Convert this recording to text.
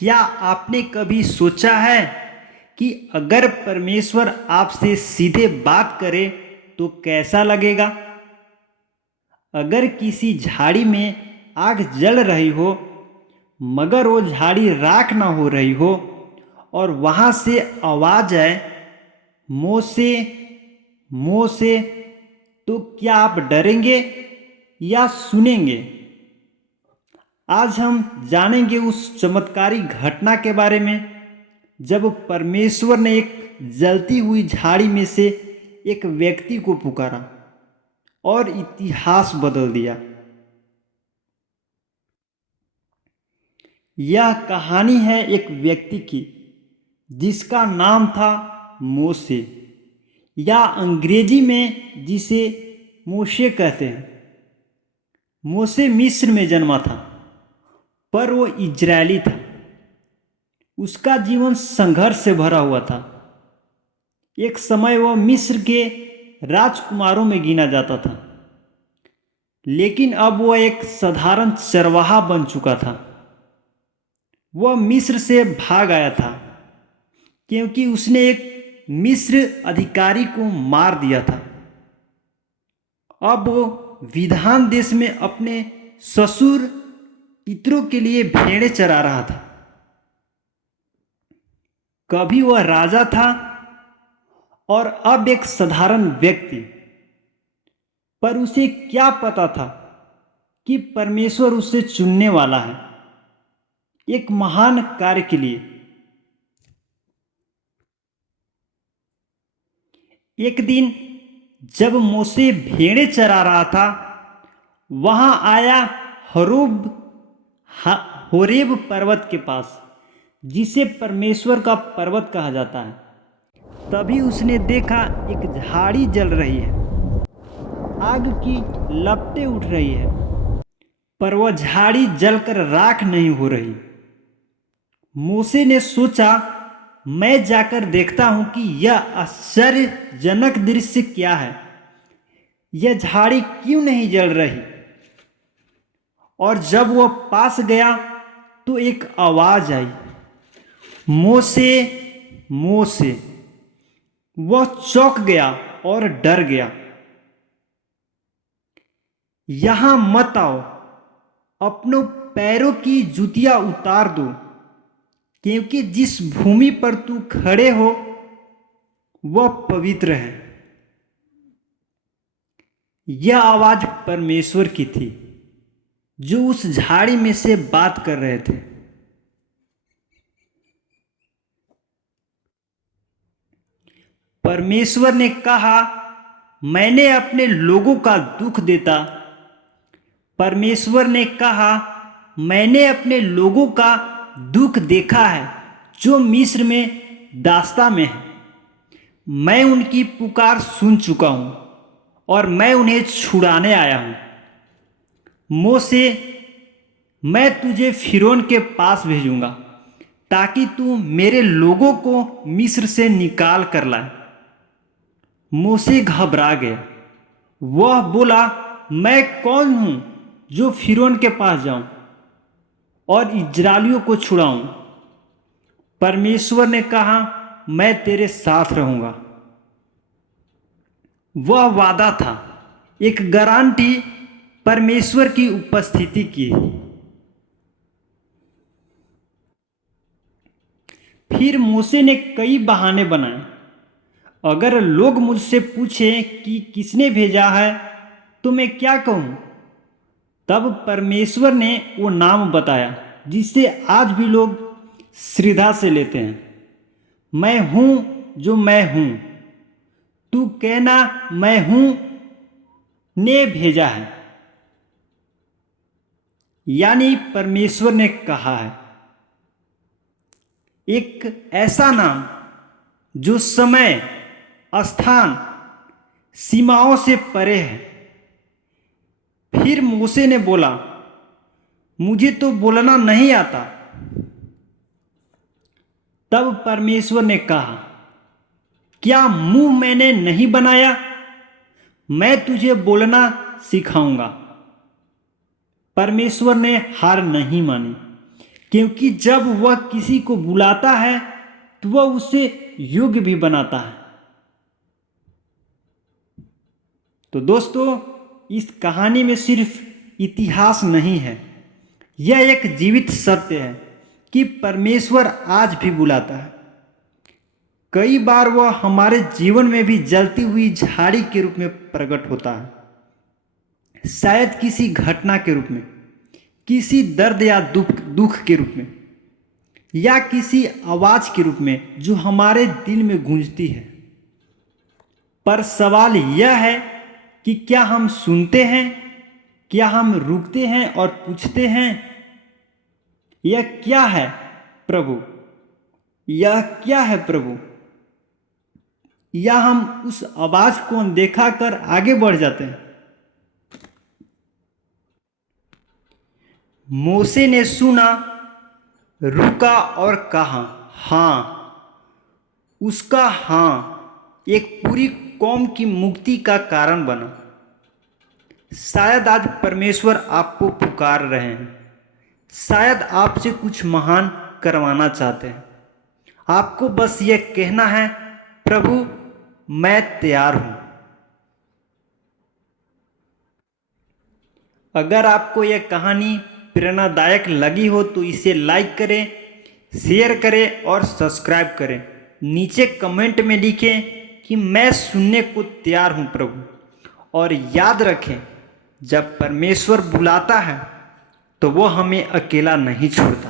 क्या आपने कभी सोचा है कि अगर परमेश्वर आपसे सीधे बात करे तो कैसा लगेगा? अगर किसी झाड़ी में आग जल रही हो मगर वो झाड़ी राख ना हो रही हो और वहाँ से आवाज़ आए, मोसे मोसे, तो क्या आप डरेंगे या सुनेंगे? आज हम जानेंगे उस चमत्कारी घटना के बारे में जब परमेश्वर ने एक जलती हुई झाड़ी में से एक व्यक्ति को पुकारा और इतिहास बदल दिया। यह कहानी है एक व्यक्ति की जिसका नाम था मोसे, या अंग्रेजी में जिसे मोशे कहते हैं। मोसे मिस्र में जन्मा था पर वो इजरायली था। उसका जीवन संघर्ष से भरा हुआ था। एक समय वह मिस्र के राजकुमारों में गिना जाता था, लेकिन अब वह एक साधारण चरवाहा बन चुका था। वह मिस्र से भाग आया था क्योंकि उसने एक मिस्र अधिकारी को मार दिया था। अब वो विधान देश में अपने ससुर पितरों के लिए भेड़ें चरा रहा था। कभी वह राजा था और अब एक साधारण व्यक्ति। पर उसे क्या पता था कि परमेश्वर उसे चुनने वाला है एक महान कार्य के लिए। एक दिन जब मोसे भेड़ें चरा रहा था, वहां आया हरोब होरेब पर्वत के पास, जिसे परमेश्वर का पर्वत कहा जाता है। तभी उसने देखा एक झाड़ी जल रही है, आग की लपटें उठ रही है, पर वह झाड़ी जलकर राख नहीं हो रही। मूसे ने सोचा, मैं जाकर देखता हूं कि यह आश्चर्यजनक दृश्य क्या है। यह झाड़ी क्यों नहीं जल रही? और जब वह पास गया तो एक आवाज आई, मोसे मोसे। वह चौंक गया और डर गया। यहां मत आओ, अपनों पैरों की जूतियां उतार दो, क्योंकि जिस भूमि पर तू खड़े हो वह पवित्र है। यह आवाज परमेश्वर की थी जो उस झाड़ी में से बात कर रहे थे। परमेश्वर ने कहा, मैंने अपने लोगों का दुख देता। परमेश्वर ने कहा, मैंने अपने लोगों का दुख देखा है जो मिस्र में दास्ता में है। मैं उनकी पुकार सुन चुका हूं और मैं उन्हें छुड़ाने आया हूं। मोसे, मैं तुझे फिरौन के पास भेजूंगा ताकि तू मेरे लोगों को मिस्र से निकाल कर लाए। मोसे घबरा गया। वह बोला, मैं कौन हूं जो फिरौन के पास जाऊं और इजरायलियों को छुड़ाऊं? परमेश्वर ने कहा, मैं तेरे साथ रहूंगा। वह वादा था, एक गारंटी परमेश्वर की उपस्थिति की। फिर मूसे ने कई बहाने बनाए। अगर लोग मुझसे पूछें कि किसने भेजा है तो मैं क्या कहूं? तब परमेश्वर ने वो नाम बताया जिसे आज भी लोग श्रद्धा से लेते हैं। मैं हूं जो मैं हूं, तू कहना मैं हूं ने भेजा है। यानी परमेश्वर ने कहा है, एक ऐसा नाम जो समय, स्थान, सीमाओं से परे है। फिर मूसे ने बोला, मुझे तो बोलना नहीं आता। तब परमेश्वर ने कहा, क्या मुंह मैंने नहीं बनाया? मैं तुझे बोलना सिखाऊंगा। परमेश्वर ने हार नहीं मानी। क्योंकि जब वह किसी को बुलाता है तो वह उसे योग्य भी बनाता है। तो दोस्तों, इस कहानी में सिर्फ इतिहास नहीं है, यह एक जीवित सत्य है कि परमेश्वर आज भी बुलाता है। कई बार वह हमारे जीवन में भी जलती हुई झाड़ी के रूप में प्रकट होता है, शायद किसी घटना के रूप में, किसी दर्द या दुख के रूप में, या किसी आवाज के रूप में जो हमारे दिल में गूंजती है। पर सवाल यह है कि क्या हम सुनते हैं, क्या हम रुकते हैं और पूछते हैं, यह क्या है प्रभु, यह क्या है प्रभु, या हम उस आवाज को अनदेखा कर आगे बढ़ जाते हैं। मूसा ने सुना, रुका और कहा हाँ। उसका हाँ एक पूरी कौम की मुक्ति का कारण बना। शायद आज परमेश्वर आपको पुकार रहे हैं, शायद आपसे कुछ महान करवाना चाहते हैं। आपको बस यह कहना है, प्रभु मैं तैयार हूं। अगर आपको यह कहानी प्रेरणादायक लगी हो तो इसे लाइक करें, शेयर करें और सब्सक्राइब करें। नीचे कमेंट में लिखें कि मैं सुनने को तैयार हूं प्रभु। और याद रखें, जब परमेश्वर बुलाता है तो वो हमें अकेला नहीं छोड़ता।